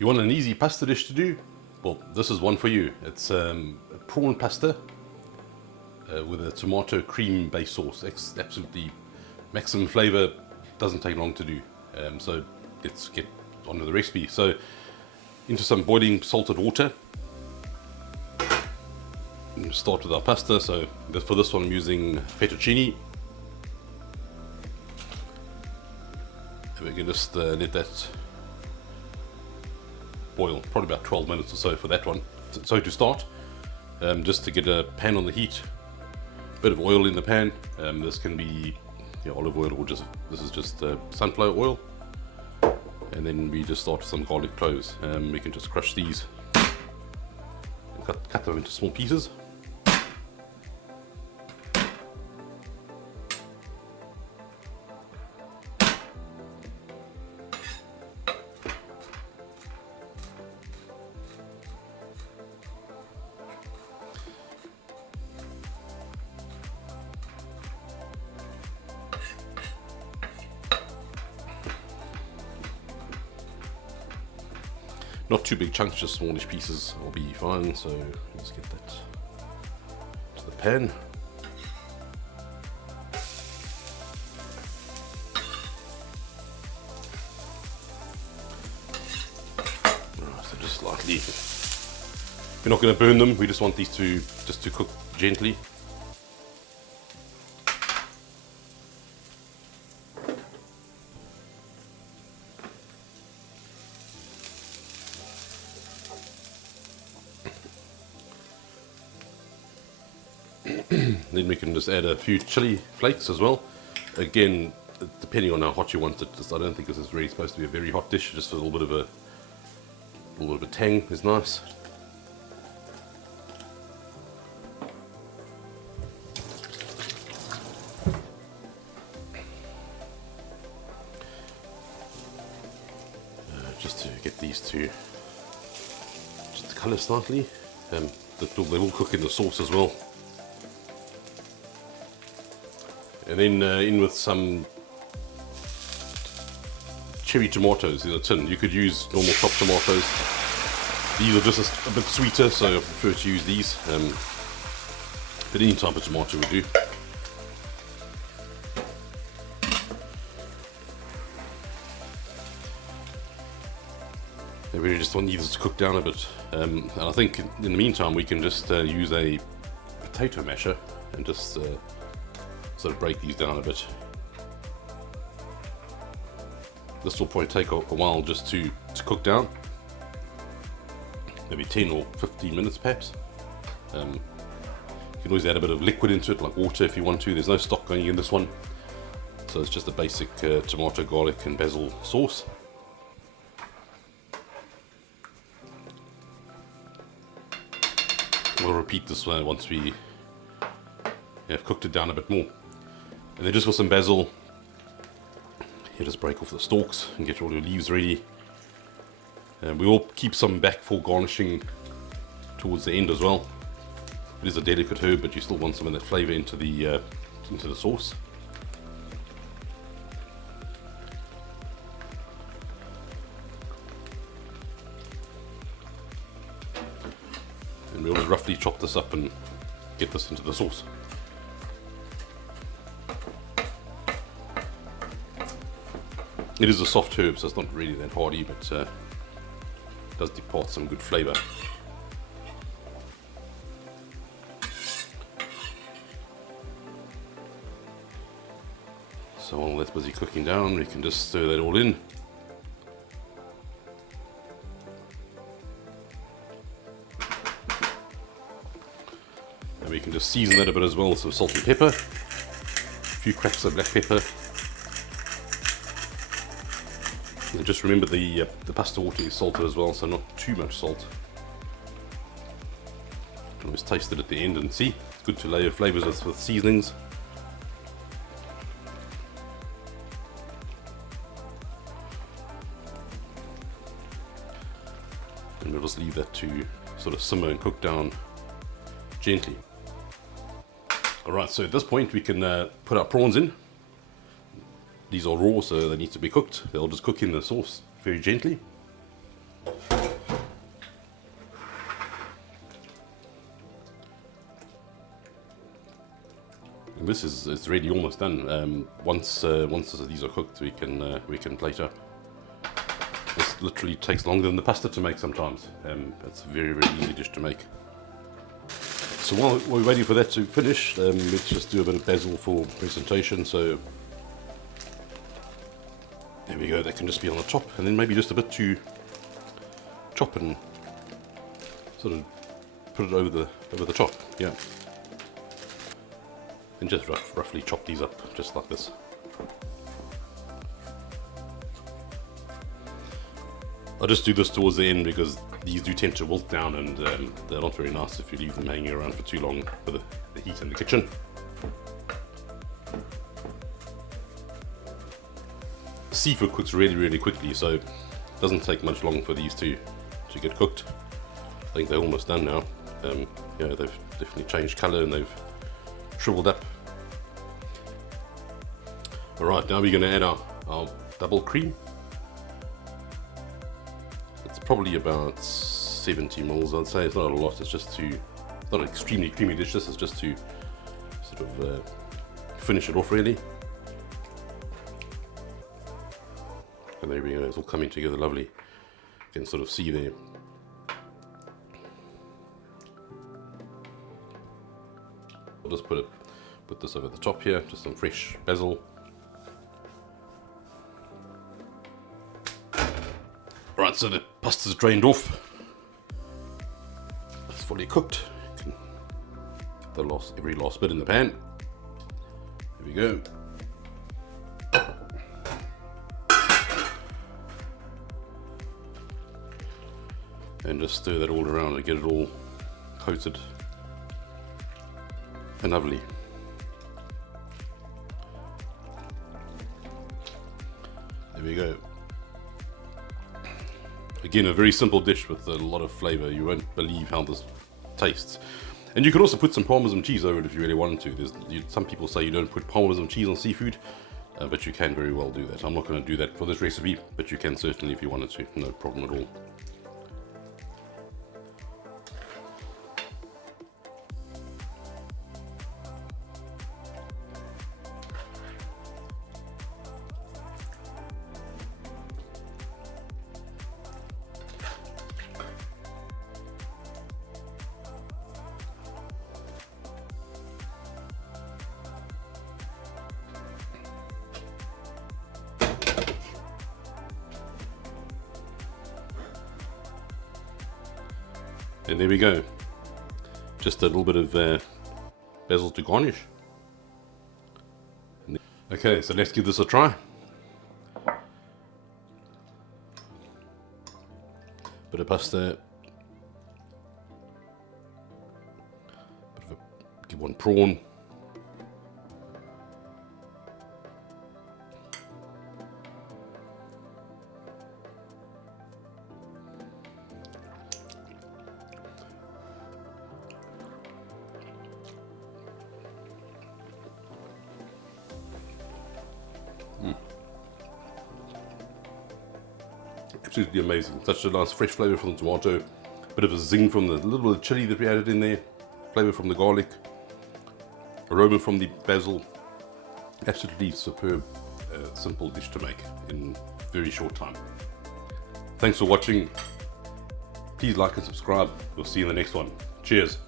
You want an easy pasta dish to do? Well, this is one for you. It's prawn pasta with a tomato cream based sauce. It's absolutely maximum flavor, doesn't take long to do. So let's get on to the recipe. So into some boiling salted water. We'll start with our pasta. So for this one I'm using fettuccine. And we can just let that boil, probably about 12 minutes or so for that one. So to start, just to get a pan on the heat, a bit of oil in the pan. This can be olive oil or this is just sunflower oil. And then we just start with some garlic cloves. We can just crush these and cut them into small pieces. Not too big chunks, just smallish pieces will be fine. So let's get that to the pan. Right, so just lightly. We're not going to burn them. We just want these to cook gently. Then we can just add a few chili flakes as well. Again, depending on how hot you want it. I don't think this is really supposed to be a very hot dish. Just a little bit of a tang is nice. Just to get these to just colour slightly. They will cook in the sauce as well. And then in with some cherry tomatoes in a tin. You could use normal chopped tomatoes. These are just a bit sweeter, so I prefer to use these. But any type of tomato would do. I really just want these to cook down a bit. And I think in the meantime we can just use a potato masher and just sort of break these down a bit. This will probably take a while just to cook down. Maybe 10 or 15 minutes perhaps. You can always add a bit of liquid into it, like water if you want to. There's no stock going in this one. So it's just a basic tomato, garlic and basil sauce. We'll repeat this one once we have cooked it down a bit more. And then just for some basil, you just break off the stalks and get all your leaves ready. And we will keep some back for garnishing towards the end as well. It is a delicate herb, but you still want some of that flavour into the sauce. And we'll just roughly chop this up and get this into the sauce. It is a soft herb, so it's not really that hardy, but it does depart some good flavour. So while that's busy cooking down, we can just stir that all in. And we can just season that a bit as well, so salt and pepper, a few cracks of black pepper. And just remember the pasta water is salted as well, so not too much salt. You can always taste it at the end and see. It's good to layer flavours with seasonings. And we'll just leave that to sort of simmer and cook down gently. Alright, so at this point we can put our prawns in. These are raw, so they need to be cooked. They'll just cook in the sauce very gently. this is it's really almost done. Once these are cooked, we can plate up. This literally takes longer than the pasta to make sometimes. It's a very easy dish to make. So while we're waiting for that to finish, let's just do a bit of basil for presentation. So there we go. That can just be on the top, and then maybe just a bit to chop and sort of put it over the top. Yeah. And just roughly chop these up, just like this. I'll just do this towards the end because these do tend to wilt down, and they're not very nice if you leave them hanging around for too long for the heat in the kitchen. Seafood cooks really quickly, so it doesn't take much long for these to get cooked. I think they're almost done now. Yeah, they've definitely changed colour and they've shriveled up. Alright, now we're going to add our double cream. It's probably about 70 mils, I'd say. It's not a lot, it's just to, not an extremely creamy dish, this is just to sort of finish it off really. And there we go, it's all coming together lovely. You can sort of see there. I'll just put this over the top here, just some fresh basil. Right, so the pasta's drained off. It's fully cooked. You can get every last bit in the pan. There we go. And just stir that all around and get it all coated and lovely. There we go. Again, a very simple dish with a lot of flavour. You won't believe how this tastes. And you can also put some Parmesan cheese over it if you really wanted to. Some people say you don't put Parmesan cheese on seafood, but you can very well do that. I'm not going to do that for this recipe, but you can certainly if you wanted to. No problem at all. And there we go. Just a little bit of basil to garnish. Okay, so let's give this a try. Bit of pasta. Give one prawn. Absolutely amazing. Such a nice fresh flavour from the tomato, bit of a zing from the little bit of chilli that we added in there, flavour from the garlic, aroma from the basil. Absolutely superb, simple dish to make in very short time. Thanks for watching. Please like and subscribe. We'll see you in the next one. Cheers.